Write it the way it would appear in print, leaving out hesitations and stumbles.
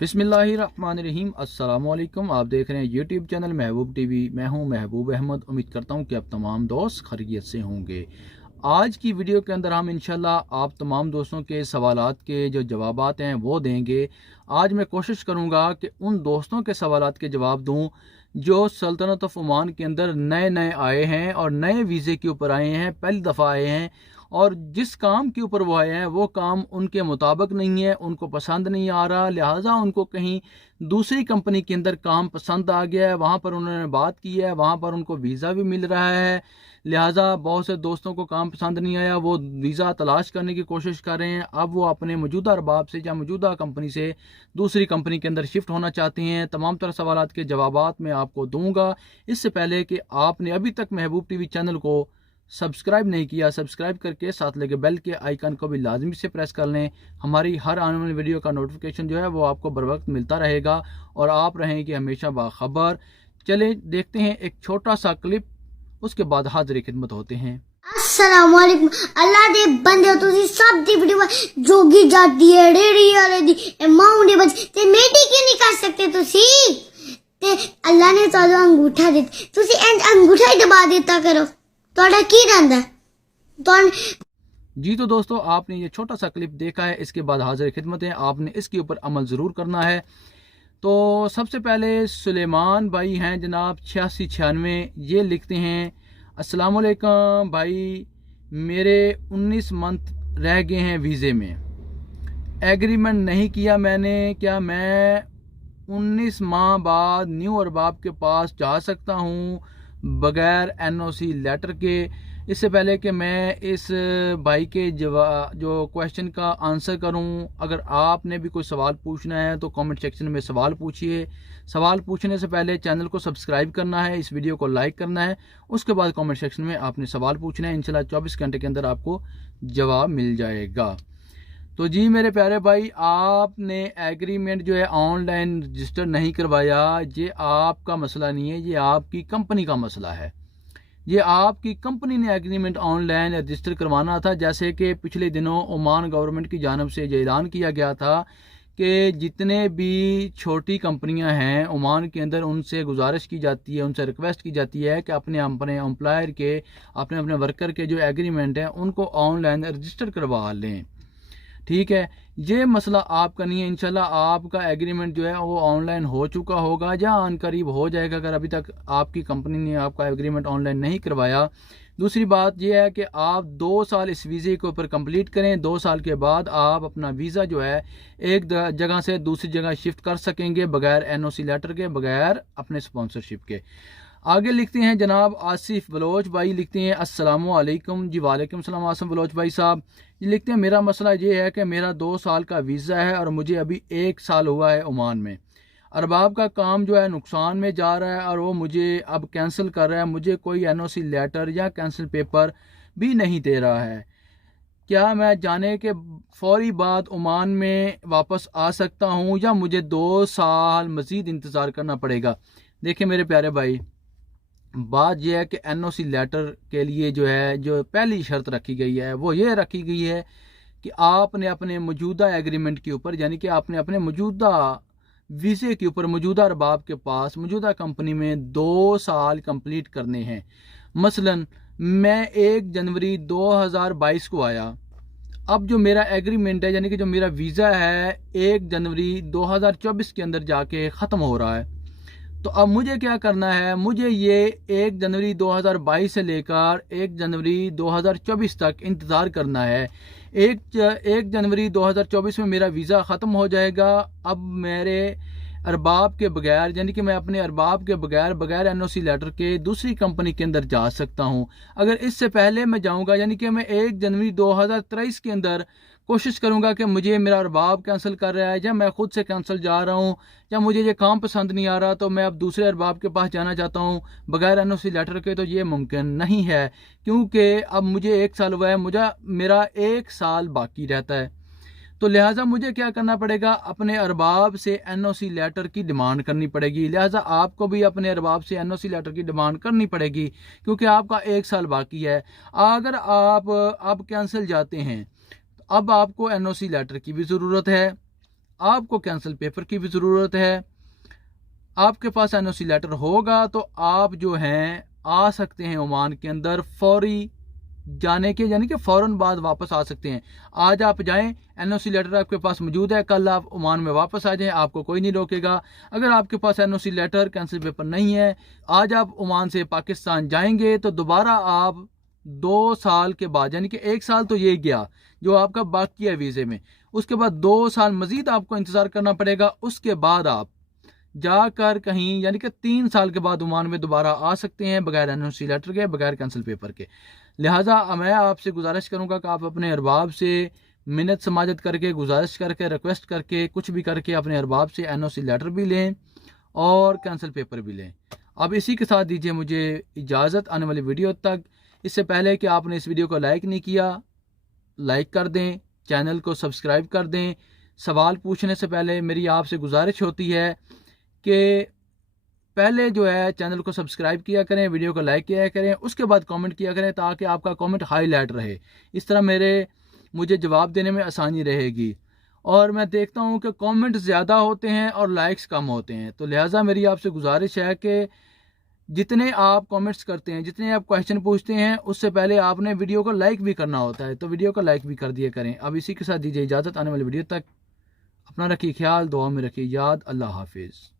बिस्मिल्लाहिर्रहमानिर्रहीम। अस्सलामुअलैकुम। आप देख रहे हैं यूट्यूब चैनल महबूब टीवी। मैं हूं महबूब अहमद। उम्मीद करता हूं कि आप तमाम दोस्त खैरियत से होंगे। आज की वीडियो के अंदर हम इंशाल्लाह आप तमाम दोस्तों के सवालात के जो जवाबात हैं वो देंगे। आज मैं कोशिश करूंगा कि उन दोस्तों के सवालात के जवाब दूं जो सल्तनत ऑफ ओमान के अंदर नए नए आए हैं और नए वीज़े के ऊपर आए हैं, पहली दफ़ा आए हैं, और जिस काम के ऊपर वो आए हैं वो काम उनके मुताबिक नहीं है, उनको पसंद नहीं आ रहा, लिहाजा उनको कहीं दूसरी कंपनी के अंदर काम पसंद आ गया है, वहाँ पर उन्होंने बात की है, वहाँ पर उनको वीज़ा भी मिल रहा है। लिहाजा बहुत से दोस्तों को काम पसंद नहीं आया, वो वीज़ा तलाश करने की कोशिश कर रहे हैं। अब वो अपने मौजूदा अरबाब से या मौजूदा कंपनी से दूसरी कंपनी के अंदर शिफ्ट होना चाहते हैं। तमाम तरह सवालात के जवाबात मैं आपको दूंगा। इससे पहले कि आपने अभी तक महबूब टीवी चैनल को सब्सक्राइब नहीं किया, सब्सक्राइब करके साथ लगे बेल के आइकन को भी लाजमी से प्रेस कर लें। हमारी हर आने वाली वीडियो का नोटिफिकेशन जो है वो आपको बर वक्त मिलता रहेगा और आप रहेंगे हमेशा बाखबर। चले देखते हैं एक छोटा सा क्लिप, उसके बाद हाजिर खिदमत होते हैं। अस्सलामुअलैकुम। अल्लाह दे बंदे तुसी सब दी वीडियो जोगी जाती है रेड़ी वाले दी माऊ दे बच ते मेडी क्यों नहीं कर सकते तुसी ते अल्लाह ने तो अंगूठा दिता तुसी अंगूठा ही दबा देता करो तोड़ा की रंदा तो जी तो दोस्तों, आपने ये छोटा सा क्लिप देखा है, इसके बाद हाजिर खिदमत है। आपने इसके ऊपर अमल ज़रूर करना है। तो सबसे पहले सुलेमान भाई हैं जनाब 8696, ये लिखते हैं अस्सलाम वालेकुम भाई, मेरे 19 मंथ रह गए हैं वीज़े में, एग्रीमेंट नहीं किया मैंने, क्या मैं 19 माह बाद न्यू अरबाब के पास जा सकता हूँ बगैर एनओसी लेटर के? इससे पहले कि मैं इस भाई के जो क्वेश्चन का आंसर करूं, अगर आपने भी कोई सवाल पूछना है तो कमेंट सेक्शन में सवाल पूछिए। सवाल पूछने से पहले चैनल को सब्सक्राइब करना है, इस वीडियो को लाइक करना है, उसके बाद कमेंट सेक्शन में आपने सवाल पूछना है। इंशाल्लाह 24 घंटे के अंदर आपको जवाब मिल जाएगा। तो जी मेरे प्यारे भाई, आपने एग्रीमेंट जो है ऑनलाइन रजिस्टर नहीं करवाया, ये आपका मसला नहीं है, ये आपकी कंपनी का मसला है। ये आपकी कंपनी ने एग्रीमेंट ऑनलाइन रजिस्टर करवाना था। जैसे कि पिछले दिनों ओमान गवर्नमेंट की जानब से ये ऐलान किया गया था कि जितने भी छोटी कंपनियां हैं ओमान के अंदर, उनसे गुजारिश की जाती है, उनसे रिक्वेस्ट की जाती है कि अपने अपने एम्प्लॉयर के, अपने अपने वर्कर के जो एग्रीमेंट हैं उनको ऑनलाइन रजिस्टर करवा लें। ठीक है, ये मसला आपका नहीं है। इंशाल्लाह आपका एग्रीमेंट जो है वो ऑनलाइन हो चुका होगा या अनकरीब हो जाएगा, अगर अभी तक आपकी कंपनी ने आपका एग्रीमेंट ऑनलाइन नहीं करवाया। दूसरी बात यह है कि आप 2 साल इस वीज़े के ऊपर कंप्लीट करें। 2 साल के बाद आप अपना वीज़ा जो है एक जगह से दूसरी जगह शिफ्ट कर सकेंगे बगैर एनओसी लेटर के, बगैर अपने स्पॉन्सरशिप के। आगे लिखते हैं जनाब आसिफ बलोच भाई, लिखते हैं अस्सलामु अलैकुम। जी वालेकुम सलाम आसिफ बलोच भाई साहब। ये लिखते हैं मेरा मसला ये है कि मेरा 2 साल का वीज़ा है और मुझे अभी 1 साल हुआ है ओमान में। अरबाब का काम जो है नुकसान में जा रहा है और वो मुझे अब कैंसिल कर रहा है, मुझे कोई एनओसी लेटर या कैंसिल पेपर भी नहीं दे रहा है। क्या मैं जाने के फौरी बाद ओमान में वापस आ सकता हूँ या मुझे 2 साल मज़ीद इंतज़ार करना पड़ेगा? देखिए मेरे प्यारे भाई, बात यह है कि एनओसी लेटर के लिए जो है जो पहली शर्त रखी गई है वो ये रखी गई है कि आपने अपने मौजूदा एग्रीमेंट के ऊपर, यानी कि आपने अपने मौजूदा वीज़े के ऊपर मौजूदा अरबाब के पास मौजूदा कंपनी में 2 साल कंप्लीट करने हैं। मसलन मैं 1 जनवरी 2022 को आया, अब जो मेरा एग्रीमेंट है यानी कि जो मेरा वीज़ा है 1 जनवरी 2024 के अंदर जाके ख़त्म हो रहा है। तो अब मुझे क्या करना है, मुझे ये 1 जनवरी 2022 से लेकर 1 जनवरी 2024 तक इंतज़ार करना है। 1 जनवरी 2024 में मेरा वीज़ा ख़त्म हो जाएगा। अब मेरे अरबाब के बगैर, यानी कि मैं अपने अरबाब के बगैर एनओसी लेटर के दूसरी कंपनी के अंदर जा सकता हूं। अगर इससे पहले मैं जाऊंगा, यानी कि मैं 1 जनवरी 2023 के अंदर कोशिश करूंगा कि मुझे मेरा अरबाब कैंसिल कर रहा है या मैं खुद से कैंसिल जा रहा हूं या मुझे ये काम पसंद नहीं आ रहा तो मैं अब दूसरे अरबाब के पास जाना चाहता हूं बगैर एनओसी लेटर के, तो ये मुमकिन नहीं है, क्योंकि अब मुझे 1 साल हुआ है, मेरा 1 साल बाकी रहता है। तो लिहाजा मुझे क्या करना पड़ेगा, अपने अरबाब से एनओसी लेटर की डिमांड करनी पड़ेगी। लिहाजा आपको भी अपने अरबाब से एनओसी लेटर की डिमांड करनी पड़ेगी, क्योंकि आपका 1 साल बाकी है। अगर आप अब कैंसिल जाते हैं तो अब आपको एनओसी लेटर की भी ज़रूरत है। आपको कैंसिल पेपर की भी ज़रूरत है। आपके पास एनओसी लेटर होगा तो आप जो हैं आ सकते हैं ओमान के अंदर फौरी जाने के, यानी कि फ़ौरन बाद वापस आ सकते हैं। आज आप जाएं, एनओसी लेटर आपके पास मौजूद है, कल आप ओमान में वापस आ जाएं, आपको कोई नहीं रोकेगा। अगर आपके पास एनओसी लेटर कैंसिल पेपर नहीं है, आज आप ओमान से पाकिस्तान जाएंगे तो दोबारा आप 2 साल के बाद, यानी कि 1 साल तो ये गया जो आपका बाकी है वीज़े में, उसके बाद 2 साल मजीद आपको इंतज़ार करना पड़ेगा। उसके बाद आप जाकर कहीं, यानी कि 3 साल के बाद ओमान में दोबारा आ सकते हैं बगैर एनओसी लेटर के, बगैर कैंसिल पेपर के। लिहाजा मैं आपसे गुजारिश करूंगा कि आप अपने अरबाब से मिन्नत समाजत करके, गुजारिश करके, रिक्वेस्ट करके, कुछ भी करके अपने अरबाब से एनओसी लेटर भी लें और कैंसिल पेपर भी लें। अब इसी के साथ दीजिए मुझे इजाज़त आने वाली वीडियो तक। इससे पहले कि आपने इस वीडियो को लाइक नहीं किया, लाइक कर दें, चैनल को सब्सक्राइब कर दें। सवाल पूछने से पहले मेरी आपसे गुजारिश होती है कि पहले जो है चैनल को सब्सक्राइब किया करें, वीडियो को लाइक किया करें, उसके बाद कमेंट किया करें ताकि आपका कमेंट हाईलाइट रहे। इस तरह मुझे जवाब देने में आसानी रहेगी। और मैं देखता हूं कि कमेंट ज़्यादा होते हैं और लाइक्स कम होते हैं, तो लिहाजा मेरी आपसे गुजारिश है कि जितने आप कमेंट्स करते हैं, जितने आप क्वेश्चन पूछते हैं, उससे पहले आपने वीडियो को लाइक भी करना होता है, तो वीडियो को लाइक भी कर दिया करें। अब इसी के साथ दीजिए इजाज़त, आने वाली वीडियो तक अपना रखिए ख्याल, दुआ में रखिए याद। अल्लाह हाफिज़।